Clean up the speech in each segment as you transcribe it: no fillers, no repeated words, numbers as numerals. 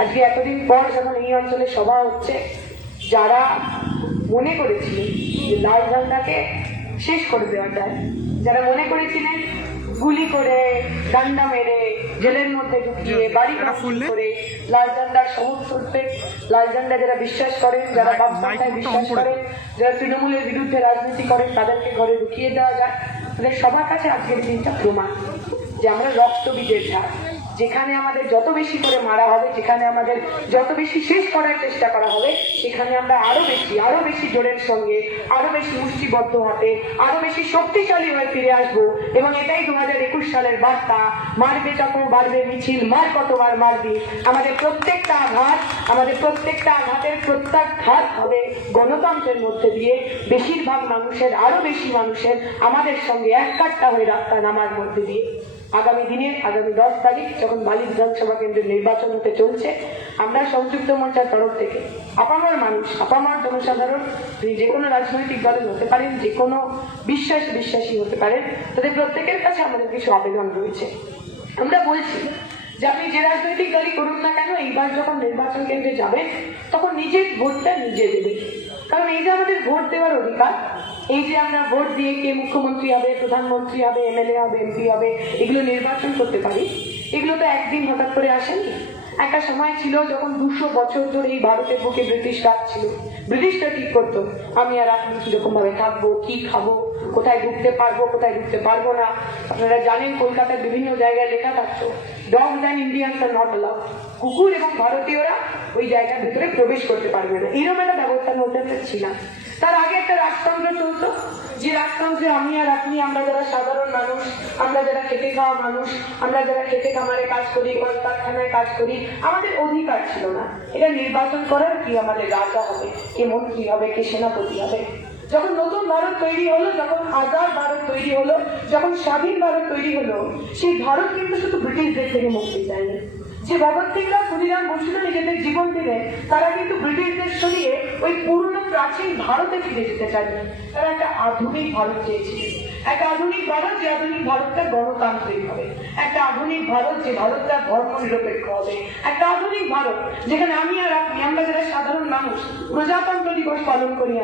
আজকে এতদিন পর যখন এই অঞ্চলে সভা হচ্ছে, যারা মনে করেছিলেন যে লাল ঝান্ডাকে শেষ করে দেওয়া যায়, যারা মনে করেছিলেন গুলি করে, ডান্ডা মেরে, জেলের মধ্যে ঢুকিয়ে, বাড়ি করে লাল ঝান্ডার সমর্থকদের, লাল ঝান্ডা যারা বিশ্বাস করেন, যারা বাপসায় বিশ্বাস করেন, যারা তৃণমূলের বিরুদ্ধে রাজনীতি করেন, তাদেরকে ঘরে ঢুকিয়ে দেওয়া যায়, তাদের সবার কাছে আজকের দিনটা প্রমাণ যে আমরা রক্তবীজের ঝাড়। যেখানে আমাদের যত বেশি করে মারা হবে, যেখানে আমাদের যত বেশি শেষ করার চেষ্টা করা হবে, সেখানে আমরা আরো বেশি জোরের সঙ্গে, আরো বেশি মুষ্টিবদ্ধ হাতে, আরো বেশি শক্তিশালী হয়ে ফিরে আসবো। এবং এটাই 2021 সালের বার্তা। মারবে যত বাড়বে মিছিল, মার কতবার মারবি। আমাদের প্রত্যেকটা আঘাতের প্রত্যাঘাত হবে গণতন্ত্রের মধ্যে দিয়ে বেশিরভাগ মানুষের, আরো বেশি মানুষের আমাদের সঙ্গে এক কাট্টা হয়ে রাস্তা নামার মধ্যে দিয়ে। আগামী 10 তারিখ যখন বালি বিধানসভা কেন্দ্রের নির্বাচন হতে চলছে, আমরা সংযুক্ত মোর্চার তরফ থেকে আপামর মানুষ, আপামর জনসাধারণ, যে কোনো রাজনৈতিক দলের হতে পারেন, যে কোনো বিশ্বাসী হতে পারেন, তাদের প্রত্যেকের কাছে আমাদের কিছু আবেদন রয়েছে। আমরা বলছি যে আপনি যে রাজনৈতিক দলই করুন না কেন, এইবার যখন নির্বাচন কেন্দ্রে যাবেন তখন নিজের ভোটটা নিজে দেবেন। কারণ এই যে আমাদের ভোট দেওয়ার অধিকার, এই যে আমরা ভোট দিয়ে কে মুখ্যমন্ত্রী হবে, প্রধানমন্ত্রী হবে, এমএলএ হবে, এমপি হবে, এগুলো নির্বাচন করতে পারি, এগুলো তো একদিন হঠাৎ করে আসেনি। একটা সময় ছিল যখন 200 বছর ধরে এই ভারতের বুকে ব্রিটিশ রাজ ছিল। ব্রিটিশরা ঠিক করতো আমি আর আপনি কিরকম ভাবে থাকবো, কি খাবো, কোথায় ঢুকতে পারবো, কোথায় ঢুকতে পারবো না। আপনারা জানেন কলকাতার বিভিন্ন জায়গায় লেখা থাকতো dogs and Indians are not allowed, কুকুর এবং ভারতীয়রা ওই জায়গার ভিতরে প্রবেশ করতে পারবে না। এইরকম একটা ব্যবস্থার মধ্যে আমরা ছিলাম। তার আগে একটা রাজতন্ত্র চলতো, যে রাজতন্ত্রে আমি আর আপনি, আমরা যারা সাধারণ মানুষ, আমরা যারা খেটে খাওয়া মানুষ, আমরা যারা খেটে খামারে কাজ করি, কলকারখানায় কাজ করি, আমাদের অধিকার ছিল না এটা নির্বাচন করার কি আমাদের রাজা হবে, কে মন্ত্রী হবে, কে সেনাপতি হবে। যখন নতুন ভারত তৈরি হলো, যখন আজাদ ভারত তৈরি হলো, যখন স্বাধীন ভারত তৈরি হলো, সেই ভারত কিন্তু শুধু ব্রিটিশদের থেকে মুক্তি চায়নি। যে ভগৎ সিংরা, ক্ষুদিরাম বসুরা নিজেদের জীবন দিলেন, তারা কিন্তু ব্রিটিশদের সরিয়ে ওই পুরনো প্রাচীন ভারতে ফিরে যেতে চায়নি। তারা একটা আধুনিক ভারত চেয়েছিলেন, একটা আধুনিক ভারত, যে আধুনিক ভারতটা গণতান্ত্রিক হবে, একটা আধুনিক ভারত যে ভারতটা ধর্ম নিরপেক্ষ হবে, একটা আধুনিক ভারত যেখানে আমি আর আপনি, আমরা যারা সাধারণ মানুষ, প্রজাতন্ত্র দিবস পালন করি,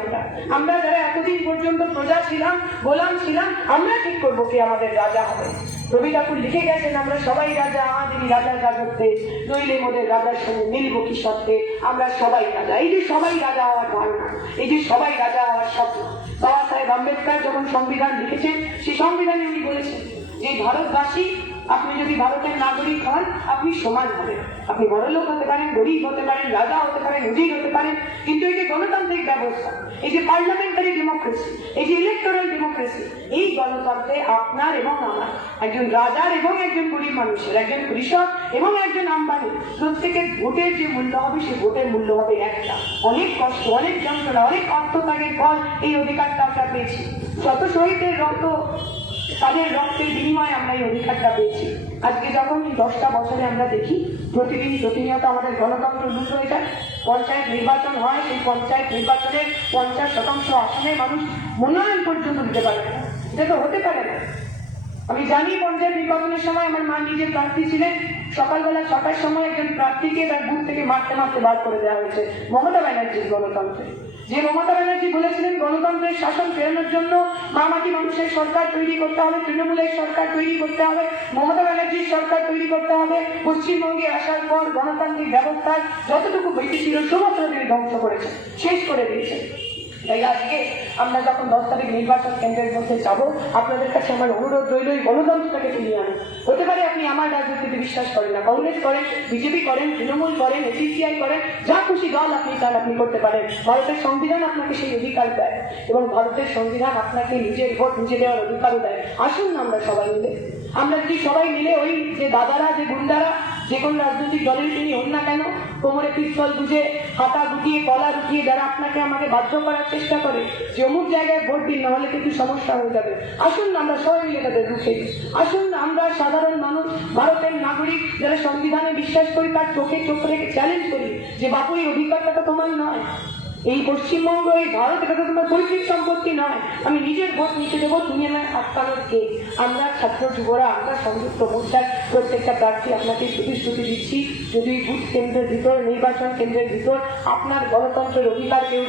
আমরা যারা এতদিন পর্যন্ত প্রজা ছিলাম, গোলাম ছিলাম, আমরা ঠিক করবো কে আমাদের রাজা হবে। রবি ঠাকুর লিখে গেছেন আমরা সবাই রাজা, আমাদেরই রাজার রাজত্বে, নইলে মোদের রাজার সঙ্গে মিলব কি সত্ত্বে, আমরা সবাই রাজা। এই যে সবাই রাজা হওয়ার ধারণা, এই যে সবাই রাজা হওয়ার স্বপ্ন, বাবা সাহেব আম্বেদকর যখন সংবিধান লিখেছেন, সেই সংবিধানে উনি বলেছেন যে ভারতবাসী, আপনি যদি ভারতের নাগরিক হন, আপনি সমান হবেন। আপনি বড়লোক হতে পারেন, গরিব হতে পারেন, রাজা হতে পারেন, উজির হতে পারেন, কিন্তু এই যে গণতান্ত্রিক ব্যবস্থা, এই যে পার্লামেন্টারি ডেমোক্রেসি, এই যে ইলেকটোরাল ডেমোক্রেসি, এই গণতন্ত্রে আপনার এবং আমার, একজন রাজার এবং একজন গরিব মানুষের, একজন কৃষক এবং একজন আম্বানি, প্রত্যেকের ভোটের যে মূল্য হবে, সেই ভোটের মূল্য হবে একটা। অনেক কষ্ট, অনেক যন্ত্রণা, অনেক আত্মত্যাগের পর এই অধিকারটা আমরা পেয়েছি। শত শহীদের রক্ত, তাদের রক্তের বিনিময়ে আমরা এই অধিকারটা পেয়েছি। আজকে যখন 10টা বছরে আমরা দেখি প্রতিনিয়ত আমাদের গণতন্ত্র লুট হয়ে যায়, পঞ্চায়েত নির্বাচন হয়, সেই পঞ্চায়েত নির্বাচনের 50% আসনে মানুষ মনোনয়ন পর্যন্ত দিতে পারে না। এটা তো হতে পারে না। আমি জানি পঞ্চায়েত নির্বাচনের সময় আমার মা নিজে প্রার্থী ছিলেন, সকালবেলা 6টার সময় একজন প্রার্থীকে তার বুথ থেকে মারতে বার করে দেওয়া হয়েছে মমতা ব্যানার্জির গণতন্ত্রে। যে মমতা ব্যানার্জি বলেছিলেন গণতন্ত্রের শাসন ফেরানোর জন্য মামাটি মানুষের সরকার তৈরি করতে হবে, তৃণমূলের সরকার তৈরি করতে হবে, মমতা ব্যানার্জির সরকার তৈরি করতে হবে। পশ্চিমবঙ্গে আসার পর গণতান্ত্রিক ব্যবস্থার যতটুকু বেশি ছিল সমস্ত তিনি ধ্বংস করেছেন, শেষ করে দিয়েছেন। তাই আজকে আমরা যখন 10 তারিখ নির্বাচন কেন্দ্রের মধ্যে যাব, আপনাদের কাছে আমার অনুরোধ রইল এই গণতন্ত্রটাকে ফিরিয়ে আনুন। হতে পারে আপনি আমার রাজনীতিতে বিশ্বাস করেন না, কংগ্রেস করেন, বিজেপি করেন, তৃণমূল করেন, এসিপিআই করেন, যা খুশি দল আপনি চান আপনি করতে পারেন। ভারতের সংবিধান আপনাকে সেই অধিকার দেয় এবং ভারতের সংবিধান আপনাকে নিজের ভোট নিজে দেওয়ার অধিকারও দেয়। আসুন না আমরা সবাই মিলে, আমরা যদি সবাই মিলে ওই যে দাদারা, যে গুন্ডারা, যে কোনো রাজনৈতিক দলের তিনি হন না কেন, কোমরে পিস্তল বুঝে, হাতা গুটিয়ে, কলা রুটিয়ে যারা আপনাকে আমাকে বাধ্য করার চেষ্টা করে যে অমুক জায়গায় ভোট দিন, নাহলে কিন্তু সমস্যা হয়ে যাবে, আসুন না আমরা সবাই মিলে তাদের রুখে দিই। আসুন না আমরা সাধারণ মানুষ, ভারতের নাগরিক যারা সংবিধানে বিশ্বাস করি, তার চোখে চোখ রেখে চ্যালেঞ্জ করি যে বাপু এই অধিকারটা তো তোমার নয়, এই পশ্চিমবঙ্গ, এই ভারত, এটা তো তোমার পৈতৃক সম্পত্তি নয়। আমি নিজের ভোট নিতে দেবো, তুমি আমায় আটকানোর কে? আমরা ছাত্র যুবরা, আমরা সংযুক্ত মোর্চার প্রত্যেকটা প্রার্থী আপনাকে প্রতিশ্রুতি দিচ্ছি, যদি বুথ কেন্দ্রের ভিতর, নির্বাচন কেন্দ্রের ভিতর আপনার গণতন্ত্রের অধিকার কেউ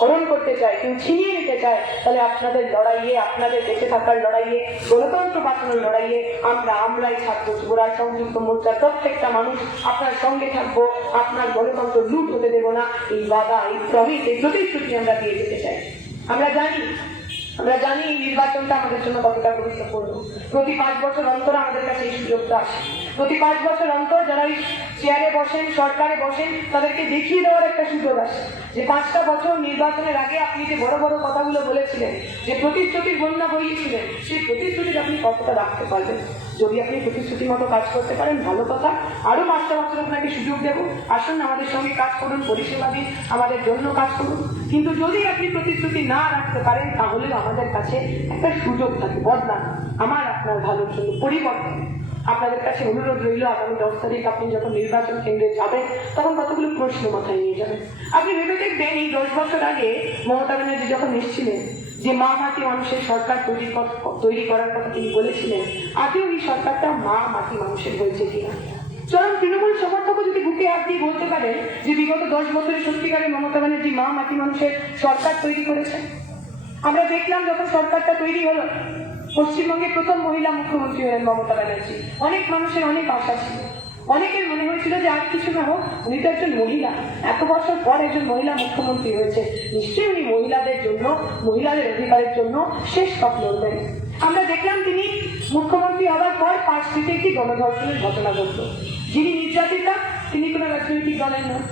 হরণ করতে চায়, কেউ ছিনিয়ে নিতে চায়, তাহলে আপনাদের লড়াইয়ে, আপনাদের বেঁচে থাকার লড়াইয়ে, গণতন্ত্র বাঁচানোর লড়াইয়ে আমরাই ছাত্র যুবরা সংযুক্ত মোর্চার প্রত্যেকটা মানুষ আপনার সঙ্গে থাকবো। আপনার গণতন্ত্র লুট হতে দেবো না। এই বাধা, এই প্রমিস, এই প্রতিশ্রুতি আমরা দিয়ে যেতে চাই। আমরা জানি এই নির্বাচনটা আমাদের জন্য কতটা গুরুত্বপূর্ণ। প্রতি 5 বছর অন্তর আমাদের কাছে এই সুযোগটা আসে। প্রতি 5 বছর অন্তর যারা এই চেয়ারে বসেন, সরকারে বসেন, তাদেরকে দেখিয়ে দেওয়ার একটা সুযোগ আসে যে 5টা বছর নির্বাচনের আগে আপনি যে বড় বড় কথাগুলো বলেছিলেন, যে প্রতিশ্রুতির বন্যা বইয়েছিলেন, সেই প্রতিশ্রুতিটা আপনি কতটা রাখতে পারবেন। যদি আপনি প্রতিশ্রুতি মতো কাজ করতে পারেন, ভালো কথা। আরো 5টা বছর আপনাকে সুযোগ দেবো, আসুন আমাদের সঙ্গে কাজ করুন, পরিষেবা দিন, আমাদের জন্য কাজ করুন। কিন্তু যদি আপনি প্রতিশ্রুতি না রাখতে পারেন, তাহলে আমাদের কাছে একটা সুযোগ থাকে বদলান, আমার আপনার ভালোর জন্য, পরিবর্তন। আপনাদের কাছে অনুরোধ রইল, আগামী 10 তারিখ আপনি যখন নির্বাচন কেন্দ্রে যাবেন, তখন কতগুলো প্রশ্ন মাথায় নিয়ে যাবেন। আপনি ভেবে দেখবেন, এই 10 বছর আগে মমতা ব্যানার্জি যখন এসেছিলেন, যে মা মাটি মানুষের সরকার তৈরি করার কথা তিনি বলেছিলেন, আজও এই সরকারটা মা মাটি মানুষের হয়েছে কিনা? চরম তৃণমূল সমর্থক যদি বুকে হাত দিয়ে বলতে পারে যে বিগত 10 বছরে সত্যিকারে মমতা ব্যানার্জি মা মাটি মানুষের সরকার তৈরি করেছে। আমরা দেখলাম যখন সরকারটা তৈরি হলো, পশ্চিমবঙ্গের প্রথম মহিলা মুখ্যমন্ত্রী হলেন মমতা ব্যানার্জি। অনেক মানুষের অনেক আশা ছিল, অনেকের মনে হয়েছিল যে আর কিছু না হোক, উনি তো একজন মহিলা, এত বছর পর একজন মহিলা মুখ্যমন্ত্রী হয়েছে, নিশ্চয়ই উনি মহিলাদের জন্য, মহিলাদের অধিকারের জন্য শেষ পথ লড়বেন। আমরা দেখলাম তিনি মুখ্যমন্ত্রী হওয়ার পর পার্কস্ট্রিটে একটি গণধর্ষণের ঘটনা ঘটল। যিনি নির্যাতিতা তিনি কোনো রাজনৈতিক দলের নন,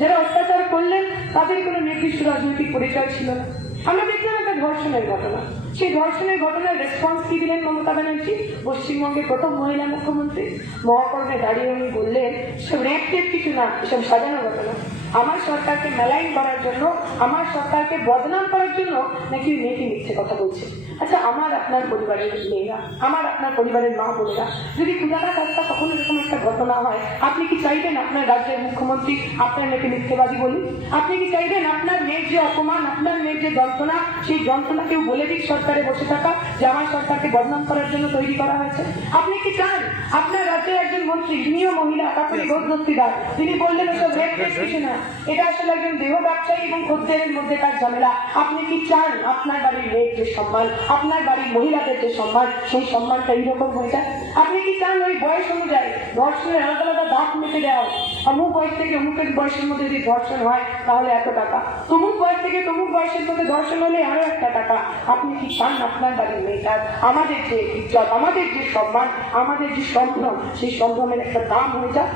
যারা অত্যাচার করলেন তাদের কোনো নির্দিষ্ট রাজনৈতিক পরিচয় ছিল না। আমরা দেখলাম একটা ধর্ষণের ঘটনা, সেই ধর্ষণের ঘটনার রেসপন্স কি দিলেন মমতা ব্যানার্জি, পশ্চিমবঙ্গের প্রথম মহিলা মুখ্যমন্ত্রী? মহাকর্ণে দাঁড়িয়ে উনি বললেন, সব রেপ টেপ কিছু না, এসব সাজানো ঘটনা। আমার সরকারকে মেলাইন করার জন্য, আমার সরকারকে বদনাম করার জন্য নাকি মেয়েটি মিথ্যে কথা বলছে। আচ্ছা, আমার আপনার পরিবারের মেয়েরা, আমার আপনার পরিবারের মা বোনেরা, যদি কুলারা কাজটা কখনো এরকম একটা ঘটনা হয়, আপনি কি চাইবেন আপনার রাজ্যের মুখ্যমন্ত্রী আপনার মেয়েকে মিথ্যেবাদী বলুন? আপনি কি চাইবেন আপনার মেয়ের যে অপমান, আপনার মেয়ের যে যন্ত্রণা, সেই যন্ত্রণা কেউ বলে দিক সরকারে বসে থাকা যে আমার সরকারকে বদনাম করার জন্য তৈরি করা হয়েছে? আপনি কি চান আপনার রাজ্যের একজন মন্ত্রী, তিনিও মহিলা, তারপরে রোজদস্তিদার, তিনি বললেন এসব রেপ টেপ কিছু না, এটা আসলে একজন দেহ ব্যবসায়ী এবং খদ্দেরের মধ্যে তার ঝামেলা? আপনি কি চান আপনার বাড়ির মেয়ের যে সম্মান, আপনার বাড়ির মহিলাদের যে সম্মান, সেই সম্মানটা এইরকম হয়ে যায়? আপনি কি চান ওই বয়স অনুযায়ী ধর্ষণের আলাদা আলাদা দাঁত মেটে দেওয়া, অমুক বয়স থেকে অমুকের বয়সের মধ্যে যদি ধর্ষণ হয় তাহলে এত টাকা, তমুক বয়স থেকে তমুক বয়সের মধ্যে ধর্ষণ হলে আরো একটা টাকা? আপনি কি চান আপনার বাড়ির মেয়েটার, আমাদের যে ইজ্জত, আমাদের যে সম্মান, আমাদের যে সম্ভ্রম, সেই সম্ভ্রমের একটা দাম হয়ে যায়?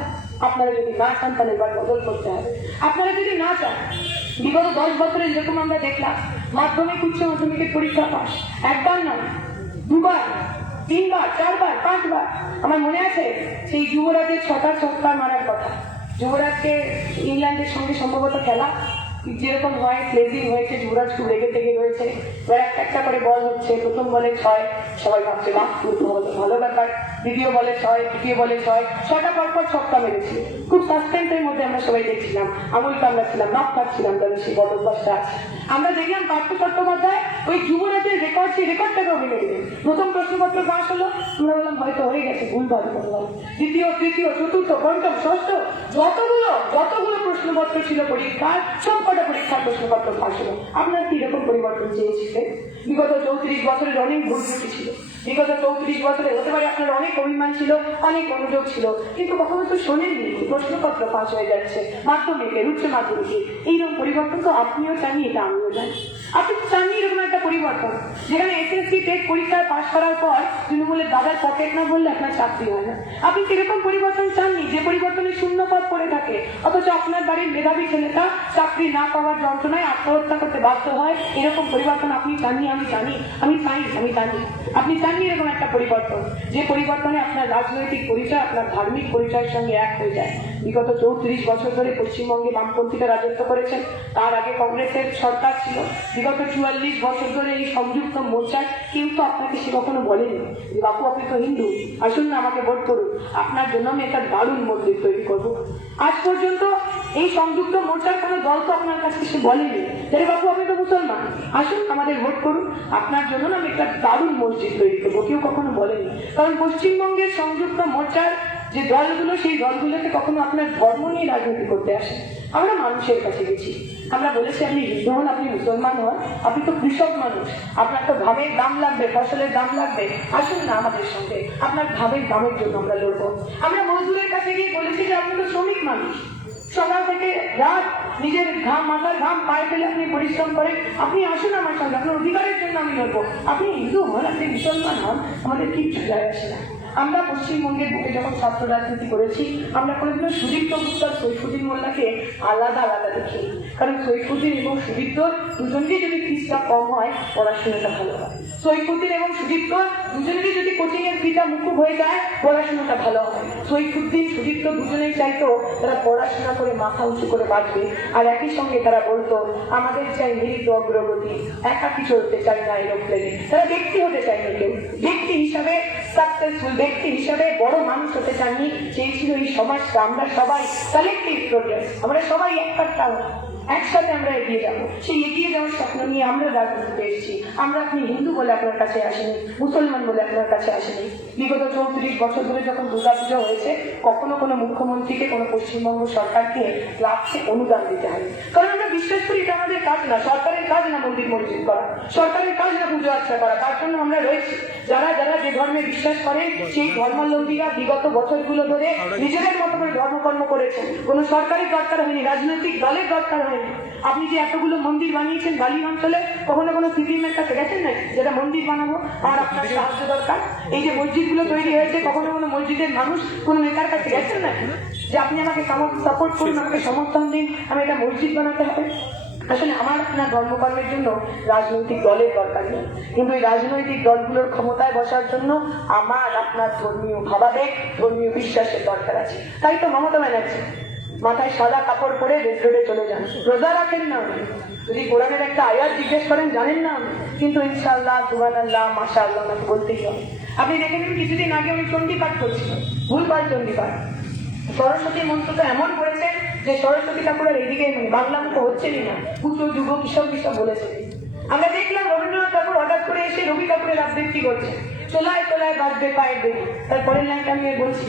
আপনারা যদি না চান তাহলে এবার বদল করতে হবে। আপনারা যদি না চান, বিগত 10 বছরে যেরকম আমরা দেখলাম মাধ্যমিক, উচ্চ মাধ্যমিকের পরীক্ষা পাস, একবার নয়, 2বার, 3বার, 4বার, 5বার। আমার মনে আছে সেই যুবরাজের 6টা ছক্কা মারার কথা। যুবরাজকে ইংল্যান্ডের সঙ্গে সম্ভবত খেলা, যেরকম হয় প্লেজিং হয়েছে, যুবরাজ খুব রেগে টেগে রয়েছে, এবার একটা করে বল হচ্ছে, প্রথম বলে 6, সবাই ভাবছে বাহ ভালো ব্যাপার, দ্বিতীয় বলে 6, তৃতীয় বলে 6, 6টা পরপর ছক্কা মেরেছে। খুব সাসপেন্সের মধ্যে আমরা সবাই দেখছিলাম, আমুল কামলা ছিলাম, নক খাচ্ছিলাম, তাহলে সেই বদভ্যাসটা আছে। আমরা দেখলাম পার্থ চট্টোপাধ্যায় ওই যুবরাজের রেকর্ড, সেই রেকর্ডটাকে অভিনয় দিলেন। প্রথম প্রশ্নপত্র পাস হলো, আমরা বললাম হয়তো হয়ে গেছে, ভুল ভালো করলাম। দ্বিতীয়, তৃতীয়, চতুর্থ, পঞ্চম, ষষ্ঠ, যতগুলো প্রশ্নপত্র ছিল পরীক্ষার, সবকটা পরীক্ষার প্রশ্নপত্র ফাঁস হলো। আপনার কি এরকম পরিবর্তন চেয়েছিলেন? বিগত 34 বছরের অনেক ভুল ত্রুটি ছিল, বিগত 34 বছরে হতে পারে আপনার অনেক অভিমান ছিল, অনেক অনুযোগ ছিল, কিন্তু কখনো তো শোনেননি প্রশ্নপত্র ফাঁস হয়ে যাচ্ছে মাধ্যমিকের, উচ্চ মাধ্যমিকের। এইরকম পরিবর্তন তো আপনিও চাননি, এটা আমিও জানি। আপনি চাননি এরকম একটা পরিবর্তন যেখানে এসএসসি টেট পরীক্ষায় পাশ করার পর তৃণমূলের দাদার পকেট না বললে আপনার চাকরি হয় না। আপনি কিরকম পরিবর্তন চাননি যে পরিবর্তনের শূন্য পদ পড়ে থাকে, অথচ আপনার বাড়ির মেধাবী ছেলেটা চাকরি না পাওয়ার যন্ত্রণায় আত্মহত্যা করতে বাধ্য হয়। এরকম পরিবর্তন আপনি চাননি, আমি জানি, আমি জানি। আপনি চাননি এরকম একটা পরিবর্তন, যে পরিবর্তনে আপনার রাজনৈতিক পরিচয় আপনার ধার্মিক পরিচয়ের সঙ্গে এক হয়ে যায়। বিগত 34 বছর ধরে পশ্চিমবঙ্গে বামপন্থীরা রাজত্ব করেছেন, তার আগে কংগ্রেসের সরকার ছিল। বিগত 44 বছর ধরে এই সংযুক্ত মোর্চায় কিন্তু আপনাকে সে কখনো বলেনি বাপু আপনি তো হিন্দু, আসুন না আমাকে ভোট করুন। আপনার জন্য আমি একটা দারুণ মন্দির তৈরি করব। আজ পর্যন্ত এই সংযুক্ত মোর্চার কোনো দল তো আপনার কাছে এসে বলেনি যে বাবু আপনি তো মুসলমান, আসুন আমাদের ভোট করুন, আপনার জন্য আমি একটা দারুণ মসজিদ তৈরি করবো, কেউ কখনো বলেনি। কারণ পশ্চিমবঙ্গের সংযুক্ত মোর্চার যে দলগুলো, সেই দলগুলোতে কখনো আপনার ধর্ম নিয়ে রাজনীতি করতে আসে। আমরা মানুষের কাছে গেছি, আমরা বলেছি আপনি হিন্দু হন, আপনি মুসলমান হন, আপনি তো কৃষক মানুষ, আপনার তো ঘামের দাম লাগবে, ফসলের দাম লাগবে, আসুন না আমাদের সঙ্গে, আপনার ঘামের দামের জন্য আমরা লড়বো। আমরা মজদুরের কাছে গিয়ে বলেছি যে আপনি তো শ্রমিক মানুষ, সকাল থেকে রাত নিজের ঘাম, মাথার ঘাম পায়ে ফেলে আপনি পরিশ্রম করেন, আপনি আসুন আমার সঙ্গে, আপনার অধিকারের জন্য আমি লড়বো। আপনি হিন্দু হন, আপনি মুসলমান হন, আমাদের কিচ্ছু যায় আসে না। আমরা পশ্চিমবঙ্গের বুকে যখন ছাত্র রাজনীতি করেছি, আমরা কোনোদিনও সুদীপ্ত গুপ্ত আর সৈফুদ্দিন মোল্লাকে আলাদা আলাদা দেখি। কারণ সৈফুদ্দিন এবং সুদীপ্ত দুজনকে যদি ফিসটা কম হয়, পড়াশোনাটা ভালো হয়। সৈফুদ্দিন এবং সুদীপ্ত দুজনকে যদি কোচিং এর ফিটা মুকুব হয়ে যায়, পড়াশোনাটা ভালো হয়। সৈফুদ্দিন সুদীপ্ত দুজনেই চাইতো তারা পড়াশোনা করে মাথা উঁচু করে বাঁচবে, আর একই সঙ্গে তারা বলতো আমাদের চাই মৃত অগ্রগতি, একাকি চলতে চাই না এরোপ্লেনে। তারা ব্যক্তি হতে চায়নি, কেউ ব্যক্তি হিসাবে সাকসেসফুল ব্যক্তি হিসাবে বড় মানুষ হতে চাননি। চেয়েছিল এই সমাজটা আমরা সবাই কালেক্টিভ প্রোগ্রেস, আমরা সবাই একটা একসাথে আমরা এগিয়ে যাবো। সেই এগিয়ে যাওয়ার স্বপ্ন নিয়ে আমরা রাজনীতিতে এসেছি। আমরা আপনি হিন্দু বলে আপনার কাছে আসেনি, মুসলমান বলে আপনার কাছে আসেনি। বিগত 34 বছর ধরে যখন দুর্গাপূজা হয়েছে, কখনো কোনো মুখ্যমন্ত্রীকে, কোনো পশ্চিমবঙ্গ সরকারকে লাভকে অনুদান দিতে হয়। কারণ আমরা বিশ্বাস করি এটা আমাদের কাজ না, সরকারের কাজ না মন্দির মসজিদ করা, সরকারের কাজ না পুজো আর্চা করা, তার জন্য আমরা রয়েছি। যারা যারা যে ধর্মে বিশ্বাস করে, সেই ধর্মাবলম্বীরা বিগত বছরগুলো ধরে নিজেদের মতো করে ধর্মকর্ম করেছেন। কোনো সরকারের দরকার হয়নি, রাজনৈতিক দলের দরকার হয়নি। আপনি যে এতগুলো মন্দির বানিয়েছেন বালি অঞ্চলে, কখনো কোনো সিপিএমের কাছে গেছেন না যেটা মন্দির বানাবো আর আপনার সাহায্য দরকার? এই যে মসজিদগুলো তৈরি হয়েছে, কখনো কোনো মসজিদের মানুষ কোনো নেতার কাছে গেছেন না যে আপনি আমাকে সাপোর্ট করুন, আমাকে সমর্থন দিন, আমি এটা মসজিদ বানাতে হবে? আসলে আমার আপনার ধর্মকর্মের জন্য রাজনৈতিক দলের দরকার নেই, কিন্তু এই রাজনৈতিক দলগুলোর ক্ষমতায় বসার জন্য আমার আপনার ধর্মীয় ভাবাবেগ, ধর্মীয় বিশ্বাসের দরকার আছে। তাই তো মমতা ব্যানার্জি মাথায় সাদা কাপড় পরে রেড রোডে চলে যান, রোজা রাখেন না উনি, যদি কোরআনের একটা আয়াত জিজ্ঞেস করেন জানেন না উনি, কিন্তু ইনশাআল্লাহ, সুবহানাল্লাহ, মাশাআল্লাহ ওনাকে বলতেই হবে। আপনি দেখে নিন কিছুদিন আগে উনি চণ্ডীপাঠ করছিলেন, ভুলভাল চণ্ডীপাঠ। সরস্বতী মন্ত্র তো এমন করেছেন যে সরস্বতী ঠাকুরের এইদিকে বাংলা মুখ হচ্ছেনই না, পুজো যুগ কিসব কিসব বলেছেন। আমরা দেখলাম রবীন্দ্রনাথ ঠাকুর হঠাৎ করে এসে রবি ঠাকুরের আবৃত্তি করছে, চলায় চলায় বাজবে পায়ের দেরি। তারপরের লাইনটা আমি বলছি,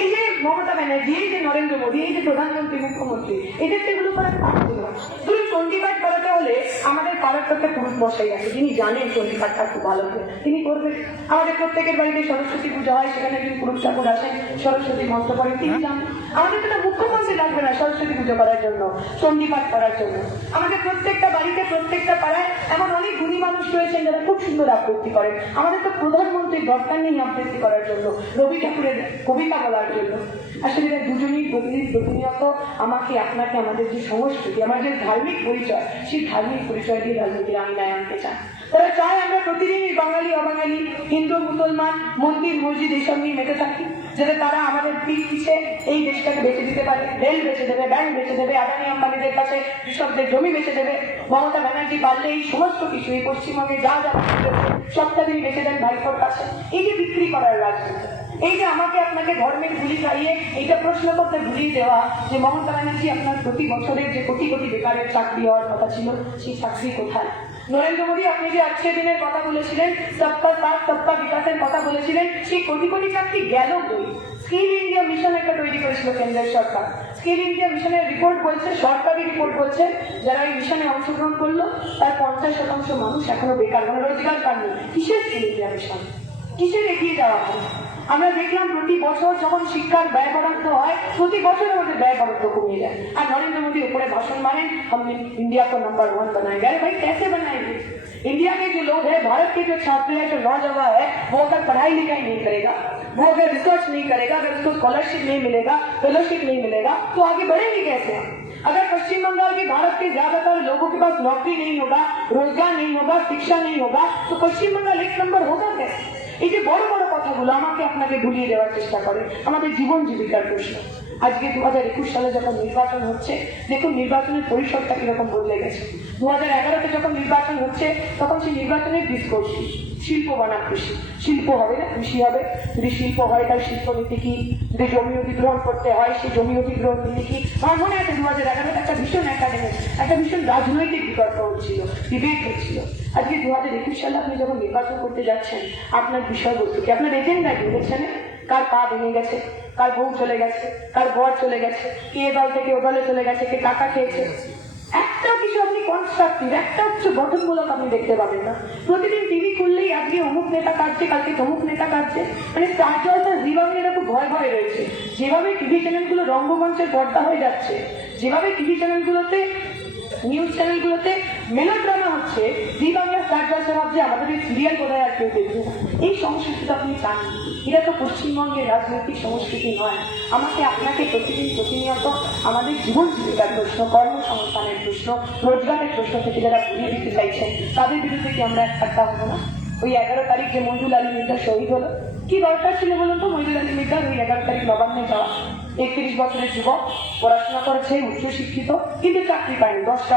এই যে মমতা ব্যানার্জি, এই যে নরেন্দ্র মোদী, এই যে প্রধানমন্ত্রী, মুখ্যমন্ত্রী, এদের তো এগুলো করার কাজ ছিল না। ধরুন চণ্ডীপাঠ করাতে হলে আমাদের পাড়ার একটা পুরুষ মশাই আছে, যিনি জানেন চণ্ডীপাঠটা খুব ভালো করে, তিনি করবেন। আমাদের প্রত্যেকের বাড়িতে সরস্বতী পুজো হয়, সেখানে একজন পুরুষ ঠাকুর আসেন, সরস্বতী মন্ত্র করেন, তিনি জানেন। আমাদের তো মুখ্যমন্ত্রী লাগবে না সরস্বতী পুজো করার জন্য, চণ্ডীপাঠ করার জন্য। আমাদের প্রত্যেকটা বাড়িতে, প্রত্যেকটা পাড়ায় এমন অনেক গুণী মানুষ রয়েছেন যারা খুব সুন্দর আবৃত্তি করেন। আমাদের তো প্রধানমন্ত্রীর দরকার নেই আবৃত্তি করার জন্য, রবি ঠাকুরের কবিতা বলার জন্য। আসলে এরা দুজনেই প্রতিনিয়ত আমাকে, আপনাকে, আমাদের যে সংস্কৃতি, আমার যে ধার্মিক পরিচয়, সেই ধার্মিক পরিচয় দিয়ে রাজনীতির আঙিনায় আনতে চান। তারা চায় আমরা প্রতিদিনই বাঙালি অবাঙালি, হিন্দু মুসলমান, মন্দির মসজিদ এইসব নিয়ে মেতে থাকি, যাতে তারা আমাদের পিঠ পিছে এই দেশটাকে বেঁচে দিতে পারে। রেল বেঁচে দেবে, ব্যাংক বেঁচে দেবে, আদানি আম্বানিদের কাছে কৃষকদের জমি বেঁচে দেবে। মমতা ব্যানার্জি পারলে এই সমস্ত কিছু, এই পশ্চিমবঙ্গে যা যা সবটা তিনি বেঁচে দেন ভাইপোর কাছে। এই যে বিক্রি করার রাজনীতি, এই যে আমাকে আপনাকে ধর্মের গুলি খাইয়ে এইটা প্রশ্ন করতে ভুলিয়ে দেওয়া যে মমতা ব্যানার্জি আপনার প্রতি বছরের যে কোটি কোটি বেকারের চাকরি হওয়ার কথা ছিল, সেই চাকরি কোথায়? নরেন্দ্র মোদী আপনি যে 100 দিনের কথা বলেছিলেন, সবকা সাথ সবকা বিকাশের কথা বলেছিলেন, সেই কোটি কোটি চাকরি গেল কই? স্কিল ইন্ডিয়া মিশন একটা তৈরি করেছিল কেন্দ্রের সরকার। স্কিল ইন্ডিয়া মিশনের রিপোর্ট বলছে, সরকারি রিপোর্ট বলছে, যারা এই মিশনে অংশগ্রহণ করলো তার 50% মানুষ এখনো বেকার, মানে রোজগার পাননি। কিসের স্কিল ইন্ডিয়া মিশন? কিসের এগিয়ে যাওয়া হয়? আমরা দেখলাম প্রতি বছর যখন শিক্ষার ব্যয় বরাদ্দ হয়, প্রতি বছর আমাদের ব্যয় বরাদ্দ কমিয়ে যায়। আর নরেন্দ্র মোদী উপরে भाषण मारें, हमने इंडिया को नंबर 1 बनाएगा। अरे भाई कैसे बनाएंगे? इंडिया के जो लोग हैं, भारत के जो छात्र है, जो नौजवान है, वो अगर पढ़ाई लिखाई नहीं करेगा, वो अगर रिसर्च नहीं करेगा, अगर उसको स्कॉलरशिप नहीं मिलेगा, फेलोशिप नहीं मिलेगा, तो आगे बढ़ेंगे कैसे? अगर पश्चिम बंगाल के, भारत के ज्यादातर लोगों के पास नौकरी नहीं होगा, रोजगार नहीं होगा, शिक्षा नहीं होगा, तो पश्चिम बंगाल 1 नंबर होगा कैसे? এই যে বড় বড় কথাগুলো আমাকে আপনাকে ভুলিয়ে দেওয়ার চেষ্টা করে আমাদের জীবন জীবিকার প্রশ্ন। আজকে 2021 সালে যখন নির্বাচন হচ্ছে, দেখুন নির্বাচনের পরিসরটা কিরকম বদলে গেছে। 2011-তে যখন নির্বাচন হচ্ছে তখন সেই নির্বাচনের ডিসকোর্স শিল্প বানার কৃষি, শিল্প হবে না কৃষি হবে, যদি শিল্প হয় তার শিল্পনীতি কি, যদি জমি অধিগ্রহণ করতে হয় সেই জমি অধিগ্রহণ নীতি কি। আমার মনে আছে 2011-তে একটা ভীষণ একাডেমিক, একটা ভীষণ রাজনৈতিক বিতর্ক হচ্ছিল, ডিবেট হচ্ছিল। আজকে 2021 সালে আপনি যখন নির্বাচন করতে যাচ্ছেন, আপনার বিষয়বস্তু কি, আপনার এজেন্ডা কি দেখছেন? কার পা ভেঙে গেছে, কার বউ চলে গেছে, কার বর চলে গেছে, কে এ দল থেকে ও দলে চলে গেছে, কে টাকা খেয়েছে, একটাও কিছু আপনি কনস্ট্রাকটিভ, একটাও কিছু গঠনমূলক আপনি দেখতে পাবেন না। প্রতিদিন টিভি খুললেই আজকে অমুক নেতা কাটছে, কালকে তমুক নেতা কাটছে, মানে স্টার জলসা যেভাবে এরা খুব ভয় ভয় রয়েছে, যেভাবে টিভি চ্যানেলগুলো রঙ্গমঞ্চের পর্দা হয়ে যাচ্ছে, যেভাবে টিভি চ্যানেলগুলোতে নিউজ চ্যানেলগুলোতে মেলোড্রামা হচ্ছে, জি বাংলা স্টার জলসা ভাবছে আমাদের এই সিরিয়াল বোধহয় আর কেউ দেখবে না। এই সংস্কৃতিটা আপনি চান? এটা তো পশ্চিমবঙ্গের রাজনৈতিক সংস্কৃতি নয়। আমাকে আপনাকে প্রতিদিন প্রতিনিয়ত আমাদের জীবন জীবিকার প্রশ্ন, কর্মসংস্থানের প্রশ্ন, রোজগারের প্রশ্ন থেকে যারা ঘুরিয়ে দিতে চাইছেন তাদের বিরুদ্ধে কি আমরা একটা হবো না? ওই 11 তারিখ যে মঞ্জুল আলী মির্জা শহীদ হলো, কি দরকার ছিল বলুন তো মঞ্জুল আলী মির্জার ওই 11 তারিখ নবান্নে যাওয়া? 31 বছরের যুবক, পড়াশোনা করেছে, উচ্চশিক্ষিত, কিন্তু চাকরি পায়নি 10টা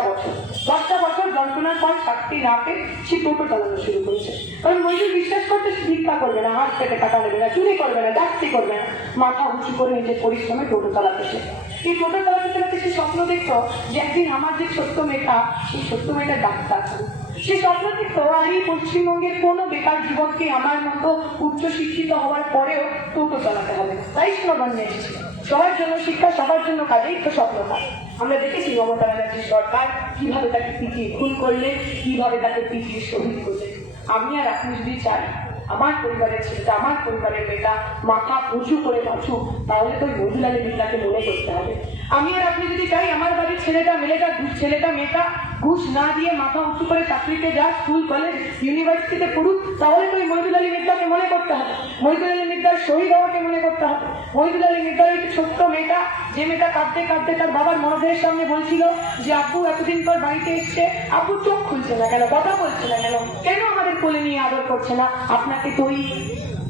বছর যন্ত্রণার পর চাকরি না পেয়ে সে টোটো চালানো শুরু করেছে। কারণ মঞ্জুর বিশ্বাস করতে সে ভিক্ষা করবে না, হাত পেটে টাকা নেবে না, চুরি করবে না, ডাক্তি করবে না, মাথা উঁচু করে নিজের পরিশ্রমে টোটো চালাতে শেখে। এই টোটো চালাতে চালাতে সে স্বপ্ন দেখতো যে একদিন আমার যে ছোট্ট মেয়েটা, সেই ছোট্ট মেয়েটা ডাক্তার হবে। সে স্বপ্ন দেখতো আর এই পশ্চিমবঙ্গের কোনো বেকার যুবককে আমার মতো উচ্চশিক্ষিত হওয়ার পরেও টোটো চালাতে হবে, তাই সে নবান্নে এসেছিল। সবার জন্য শিক্ষা, সবার জন্য কাজেই তো স্বপ্নটা। আমরা দেখেছি মমতা ব্যানার্জি সরকার কিভাবে তাকে পিটিয়ে খুন করলে, কিভাবে তাকে পিটিয়ে শহীদ করলে। আমি আর আপনি যদি চাই আমার পরিবারের ছেলেটা, আমার পরিবারের মেয়েটা মাথা উঁচু করে বাঁচুক, তাহলে তো মঞ্জুল আলী মির্জাকে মনে করতে হবে। আমি আর আপনি যদি চাই আমার বাড়ির ছেলেটা মেয়েটা ঘুষ না দিয়ে মাথা উঁচু করে চাকরিতে যা, স্কুল কলেজ ইউনিভার্সিটিতে পড়ুক, তাহলে তো মঞ্জুল আলী মির্জাকে মনে করতে হবে, মঞ্জুল আলী মির্জার শহীদ হওয়াকে মনে করতে হবে। মঞ্জুল আলী মির্জার এই ছোট্ট মেয়েটা, যে মেয়েটা কাঁদতে কাঁদতে তার বাবার মরদেহের সামনে বলছিল যে আব্বু এতদিন পর বাড়িতে এসছে, আব্বু চোখ খুলছে না কেন, কথা বলছে না কেন, কেন আমাদের কোলে নিয়ে আদর করছে না? আপনাকে তো ওই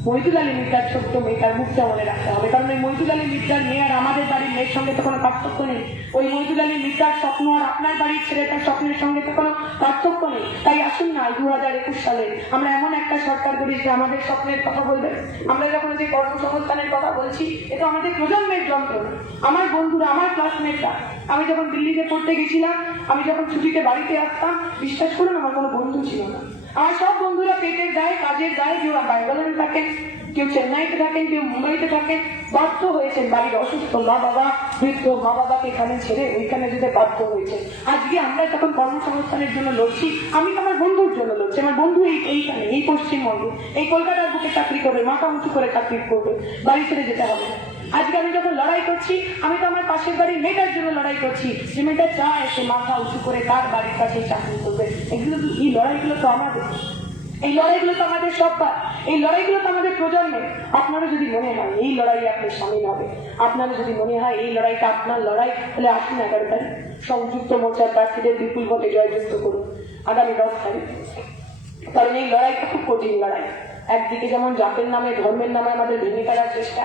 মঞ্জুল আলী মির্জার ছোট্ট মেয়েটার মুখটা মনে রাখতে হবে। কারণ ওই মঞ্জুল আলী মির্জার মেয়ে আর আমাদের বাড়ির মেয়ের সঙ্গে তো কোনো পার্থক্য নেই। ওই মঞ্জুল আলী মির্জার স্বপ্ন আর আপনার বাড়ির ছেলেটার স্বপ্নের সঙ্গে তো কোনো পার্থক্য নেই। তাই আসুন না 2021 সালে আমরা এমন একটা সরকার করি যে আমাদের স্বপ্নের কথা বলবে। আমরা যখন যে কর্মসংস্থানের কথা বলছি, এটা আমাদের প্রজন্মের যন্ত্রণা। আমার বন্ধুরা, আমার ক্লাসমেটরা, আমি যখন দিল্লিতে পড়তে গেছিলাম, আমি যখন ছুটিতে বাড়িতে আসতাম, বিশ্বাস করুন আমার কোনো বন্ধু ছিল না। আমার সব বন্ধুরা পেটের দায়ে, কাজের দায়ে, কেউ ব্যাঙ্গালোরে থাকেন, কেউ চেন্নাইতে থাকেন, কেউ মুম্বাইতে থাকেন, বাধ্য হয়েছেন বাড়ির অসুস্থ মা বাবা, বৃদ্ধ মা বাবাকে এখানে ছেড়ে ওইখানে যেতে বাধ্য হয়েছে। আজকে আমরা যখন কর্মসংস্থানের জন্য লড়ছি, আমি তো আমার বন্ধুর জন্য লড়ছি। আমার বন্ধু এইখানে, এই পশ্চিমবঙ্গে, এই কলকাতার বুকে চাকরি করবে, মাথা উঁচু করে চাকরি করবে, বাড়ি ছেড়ে যেতে হবে। আজকে আমি যখন লড়াই করছি, আমি তো আমার পাশের বাড়ির মেয়েটার জন্য লড়াই করছি, যে মেয়েটা চায় সে মাথা উঁচু করে তার বাড়ির কাছে চাকরি করবে। এই লড়াইগুলো তো আমাদের, এই লড়াইগুলো তো আমাদের সব্বার, এই লড়াইগুলো তো আমাদের প্রজন্মের। আপনারও যদি মনে হয় এই লড়াইয়ে আপনি সামিল হবে, আপনারও যদি মনে হয় এই লড়াইটা আপনার লড়াই, তাহলে আসুন 11 তারিখ সংযুক্ত মোর্চার প্রার্থীদের বিপুল ভোটে জয়যুক্ত করুন আগামী 10 তারিখ। কারণ এই লড়াইটা খুব কঠিন লড়াই। একদিকে যেমন জাতের নামে, ধর্মের নামে আমাদের ভেঙে ফেলার চেষ্টা,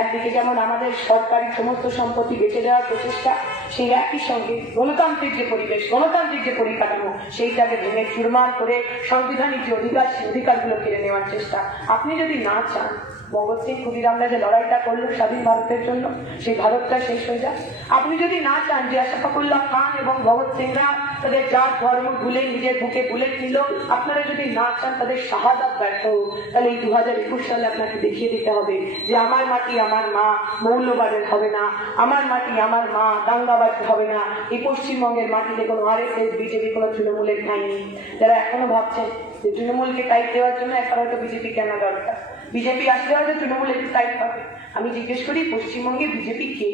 একদিকে যেমন আমাদের সরকারি সমস্ত সম্পত্তি বেঁচে দেওয়ার প্রচেষ্টা, সেই একই সঙ্গে গণতান্ত্রিক যে পরিবেশ, গণতান্ত্রিক যে পরিকাঠামো, সেইটাকে ভেঙে চুরমার করে সাংবিধানিক যে অধিকার, সেই অধিকারগুলো কেড়ে নেওয়ার চেষ্টা। আপনি যদি না চান ভগৎ সিং ক্ষুদিরামরা যে লড়াইটা করলো স্বাধীন ভারতের জন্য, সেই ভারতটা শেষ হয়ে যায়, আপনি যদি না চান যে আশফাকুল্লাহ খান এবং ভগৎ সিংরা তাদের জাত ধর্ম ভুলে নিজের বুকে বুলেট নিল, আপনারা যদি না চান তাদের শাহাদাত ব্যর্থ হোক, তাহলে এই 2021 সালে আপনাকে দেখিয়ে দিতে হবে যে আমার মাটি আমার মা মৌলবাদের হবে না, আমার মাটি আমার মা দাঙ্গাবাজ হবে না। এই পশ্চিমবঙ্গের মাটিতে কোনো RSS, বিজেপি, কোনো তৃণমূলের ঠাঁই নেই। যারা এখনো ভাবছেন যে তৃণমূলকে টাইট দেওয়ার জন্য একবার হয়তো বিজেপি কেনা দরকার, বিজেপি আসলে হয়তো তৃণমূল একটু টাইট হবে। আমি জিজ্ঞেস করি পশ্চিমবঙ্গে বিজেপি কে?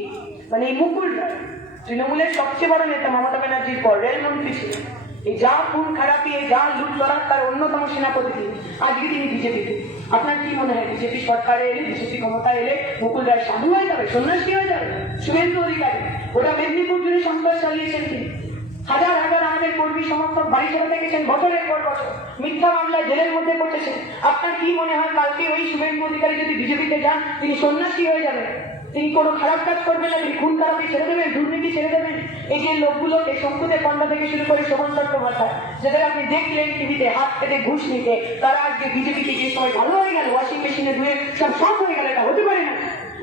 মানে এই মুকুল রায় তৃণমূলের সবচেয়ে বড় নেতা, মমতা ব্যানার্জির পর রেলমন্ত্রী ছিলেন। এই যা খুন খারাপি, এই যা লুট করার তার অন্যতম সেনাপতি, আজকে তিনি বিজেপিতে। আপনার কি মনে হয় বিজেপি সরকারে এলে, বিজেপি ক্ষমতা এলে মুকুল রায় সাধু হয়ে যাবে, সন্ন্যাসী হয়ে যাবে? শুভেন্দু অধিকারী ওটা মেদিনীপুর জুড়ে সন্ত্রাস চালিয়েছেন তিনি, হাজার হাজার আমাদের কর্মী সমর্থক বাড়ি ছেড়ে গেছেন বছরের পর বছর, মিথ্যা মামলায় জেলের মধ্যে পড়েছেন। আপনার কি মনে হয় কালকে ওই শুভেন্দু অধিকারী যদি বিজেপিতে যান তিনি সন্ন্যাসী হয়ে যাবেন? তিনি কোনো খারাপ কাজ করবেন না, তিনি খুন খারাপি ছেড়ে দেবেন, দুর্নীতি ছেড়ে দেবেন। এই যে লোকগুলোকে শঙ্কুতে কন্যা থেকে শুরু করে শোভন চট্টোপাধ্যায়, যাদের আপনি দেখলেন টিভিতে হাত পেতে ঘুষ নিতে, তারা আজকে বিজেপিতে গিয়ে সবাই ভালো হয়ে গেল, ওয়াশিং মেশিনে ধুয়ে সব সব হয়ে গেল। এটা হতে পারে না।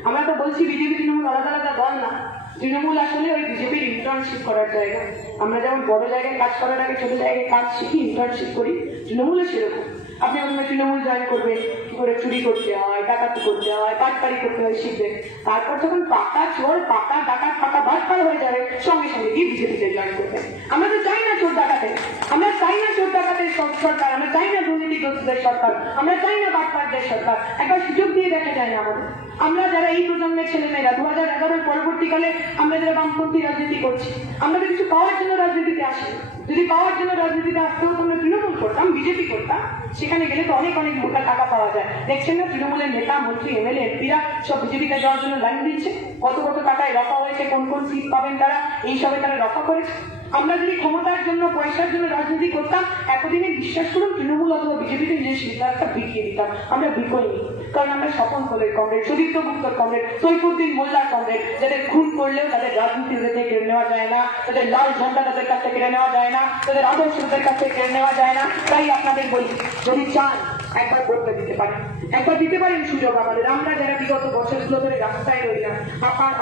আমরা তো বলছি বিজেপি তৃণমূল আলাদা আলাদা দল না। তৃণমূল আসলে ওই বিজেপির ইন্টার্নশিপ করার জায়গা। আমরা যেমন বড় জায়গায় কাজ করার আগে ছোট জায়গায় কাজ শিখি, ইন্টার্নশিপ করি, তৃণমূলে সেরকম। আপনি প্রথমে তৃণমূল জয়েন করবেন, কি করে চুরি করতে হয়, ডাকাতি করতে হয়, পাটপাড়ি করতে হয় শিখবেন। তারপর যখন পাকা চোর, পাকা ডাকাত, পাকা বাটপার হয়ে যাবে, সঙ্গে সঙ্গে গিয়ে বিজেপিতে জয়েন করবেন। আমরা তো চাই না চোর ডাকাতে, আমরা চাই না চোর ডাকাতের সরকার, আমরা চাই না দুর্নীতিগ্রস্তদের সরকার, আমরা চাই না বাটপারদের সরকার। একবার সুযোগ দিয়ে দেখা যায় না আমাদের। আমরা যারা এই প্রজন্মের ছেলেমেয়েরা 2011 পরবর্তীকালে আমরা যারা বামপন্থী রাজনীতি করছি, আমরা তো কিছু পাওয়ার জন্য রাজনীতিতে আসি। যদি পাওয়ার জন্য রাজনীতিতে আসতে হতো আমরা তৃণমূল করতাম, বিজেপি করতাম, সেখানে গেলে তো অনেক অনেক মোটা টাকা পাওয়া যায়। দেখছেন না তৃণমূলের নেতা, মন্ত্রী, এমএলএ, এমপিরা সব বিজেপিতে যাওয়ার জন্য লাইন দিচ্ছে। কত কত টাকায় রফা হয়েছে, কোন কোন সিট পাবেন তারা, এইসবে তারা রফা করেছে। আমরা যদি ক্ষমতার জন্য, পয়সার জন্য রাজনীতি করতাম, এতদিনে বিশ্বাস করুন তৃণমূল অথবা বিজেপিতে নিজের সিদ্ধান্তটা বিকিয়ে দিতাম। আমরা বিকইনি, কারণ আমরা স্বপন কোলের কমরেড, সুদীপ্ত গুপ্তর কমরেড, সৈফুদ্দিন মোল্লার কমরেড, যাদের খুন করলেও তাদের রাজনীতি থেকে কেড়ে নেওয়া যায় না, তাদের লাল ঝান্ডা তাদের কাছ থেকে কেড়ে নেওয়া যায় না, তাদের আদর্শ তাদের কাছ থেকে কেড়ে নেওয়া যায় না। তাই আপনাদের বলি, যদি চান একবার বদলে দিতে পারেন, একবার দিতে পারেন সুযোগ আমাদের। আমরা যারা বিগত বছরগুলো ধরে রাস্তায় রইলাম,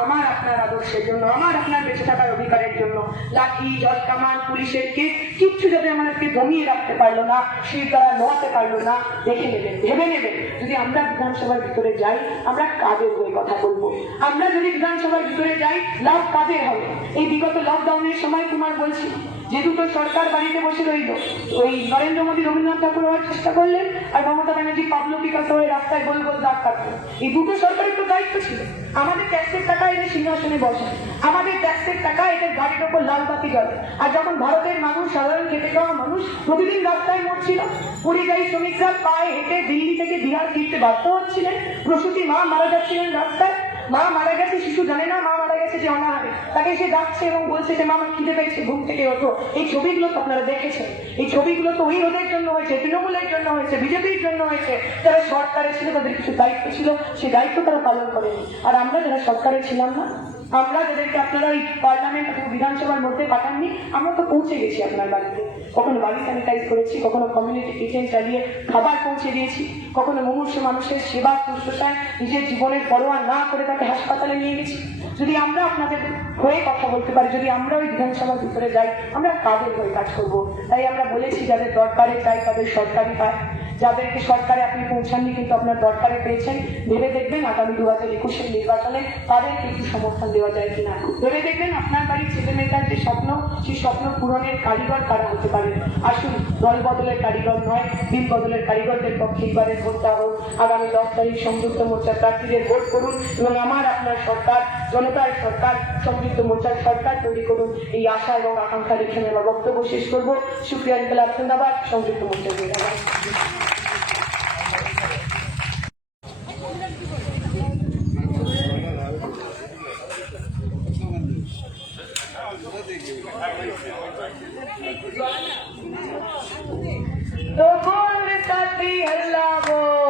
আমার আপনার আদর্শের জন্য, আমার আপনার বেঁচে থাকার অধিকারের জন্য, লাঠি, জল কামান, পুলিশের কেস, কিচ্ছু যাতে আমাদেরকে দমিয়ে রাখতে পারলো না, শির দ্বারা নোয়াতে পারলো না। দেখে নেবেন, ভেবে নেবেন, যদি আমরা বিধানসভার ভিতরে যাই, আমরা কাদের হয়ে কথা বলবো। আমরা যদি বিধানসভার ভিতরে যাই, লাভ কাদের হবে। এই বিগত লকডাউনের সময় তোমার বলছি, যে দুটো সরকার বাড়িতে বসে রইল, ওই নরেন্দ্র মোদী রবীন্দ্রনাথ ঠাকুর হওয়ার চেষ্টা করলেন, আর মমতা ব্যানার্জি পাবলো পিকাসো হয়ে রাস্তায় গোল গোল দাগ কাটলেন। এই দুটো সরকারের তো দায়িত্ব ছিল আমাদের ট্যাক্সের টাকা এদের সিংহাসনে বসে, আমাদের ট্যাক্সের টাকা এদের গাড়ির ওপর লাল বাতি জ্বলে। আর যখন ভারতের মানুষ, সাধারণ খেটে খাওয়া মানুষ প্রতিদিন রাস্তায় মরছিল, পরিযায়ী শ্রমিকরা পায়ে হেঁটে দিল্লি থেকে বিহার ফিরতে বাধ্য হচ্ছিলেন, প্রসূতি মা মারা যাচ্ছিলেন রাস্তায়, মা মারা গেছে, শিশু জানে না মা মারা গেছে, যে অনাহারে, তাকে সে ডাকছে এবং বলছে যে মা আমার খিদে পেয়েছে, ঘুম থেকে ওঠো। এই ছবিগুলো তো আপনারা দেখেছেন। এই ছবিগুলো তো ওই ওদের জন্য হয়েছে, তৃণমূলের জন্য হয়েছে, বিজেপির জন্য হয়েছে। যারা সরকারে ছিল তাদের কিছু দায়িত্ব ছিল, সেই দায়িত্ব তারা পালন করেনি। আর আমরা যারা সরকারে ছিলাম না, আমরা যাদেরকে আপনারা ওই পার্লামেন্ট অথবা বিধানসভার মধ্যে পাঠাননি, আমরা তো পৌঁছে গেছি আপনার বাড়িতে। কখনো বাড়ি স্যানিটাইজ করেছি, কখনো কমিউনিটি কিচেন চালিয়ে খাবার পৌঁছে দিয়েছি, কখনো মুমূর্ষু মানুষের সেবা শুশ্রূষায় নিজের জীবনের পরোয়া না করে তাকে হাসপাতালে নিয়ে গেছি। যদি আমরা আপনাদের হয়ে কথা বলতে পারি, যদি আমরা ওই বিধানসভার ভিতরে যাই, আমরা কাদের হয়ে কাজ করবো। তাই আমরা বলেছি, যাদের দরকারে চাই তাদের সরকারি পায়, যাদেরকে সরকারে আপনি পৌঁছাননি কিন্তু আপনার দরকারে পেয়েছেন, ভেবে দেখবেন আগামী 2021 নির্বাচনে তাদেরকে একটু সমর্থন দেওয়া যায় কিনা। ভেবে দেখবেন আপনার বাড়ির ছেলে মেয়েটার যে স্বপ্ন, সেই স্বপ্ন পূরণের কারিগর কারা হতে পারে। আসুন, দল বদলের কারিগর নয়, দিন বদলের কারিগরদের পক্ষে এবারের ভোটটা হোক। আগামী 10 তারিখ সংযুক্ত মোর্চার প্রার্থীদের ভোট করুন এবং আমার আপনার সরকার, জনতার সরকার, সংযুক্ত মোর্চার সরকার তৈরি করুন। এই আশা এবং আকাঙ্ক্ষা রেখে আমি আমার বক্তব্য শেষ করবো। শুক্রিয়া, ইনকলাব জিন্দাবাদ, সংযুক্ত মোর্চা জিন্দাবাদ। तो बोल साथी हल्ला बोल।